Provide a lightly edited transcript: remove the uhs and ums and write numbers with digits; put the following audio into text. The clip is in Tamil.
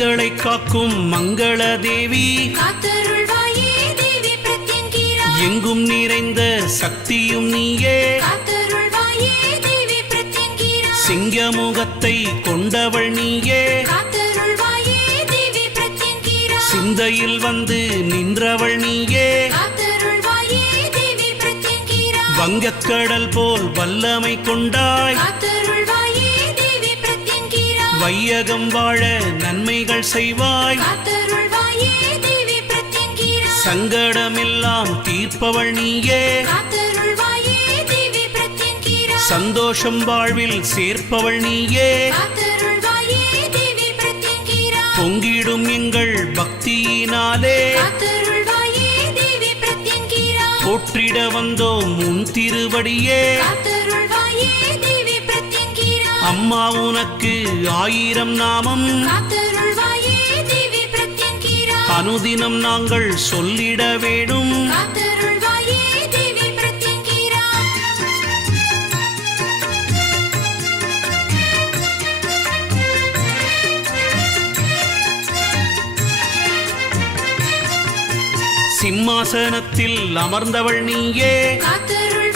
எங்களை காக்கும் மங்கள தேவி காத்தருள்வாயே தேவி பிரத்யங்கிரா எங்கும் நிறைந்த சக்தியும் நீயே காத்தருள்வாயே தேவி பிரத்யங்கிரா சிங்கமுகத்தை கொண்டவள் நீயே காத்தருள்வாயே தேவி பிரத்யங்கிரா சிந்தையில் வந்து நின்றவள் நீயே காத்தருள்வாயே தேவி பிரத்யங்கிரா வங்கக்கடல் போல் வல்லமை கொண்டாய் காத்தருள்வாயே தேவி பிரத்யங்கிரா வையகம் வாழ நன்மைகள் செய்வாய் காத்தருள்வாயே தேவி பிரத்யங்கிரா சங்கடமெல்லாம் தீர்ப்பவள் நீயே காத்தருள்வாயே தேவி பிரத்யங்கிரா சந்தோஷம் வாழ்வில் சேர்ப்பவள் நீயே காத்தருள்வாயே தேவி பிரத்யங்கிரா பொங்கிடும் எங்கள் பக்தியினாலே காத்தருள்வாயே தேவி பிரத்யங்கிரா போற்றிட வந்தோம் உன் திருவடியே காத்தருள்வாயே தேவி பிரத்யங்கிரா அம்மா உனக்கு 1000 நாமம் காத்தருள்வாயே தேவி பிரத்யங்கிரா அனுதினம் நாங்கள் சொல்லிட வேணும் காத்தருள்வாயே தேவி பிரத்யங்கிரா சிம்மாசனத்தில் அமர்ந்தவள் நீயே காத்தருள்வாயே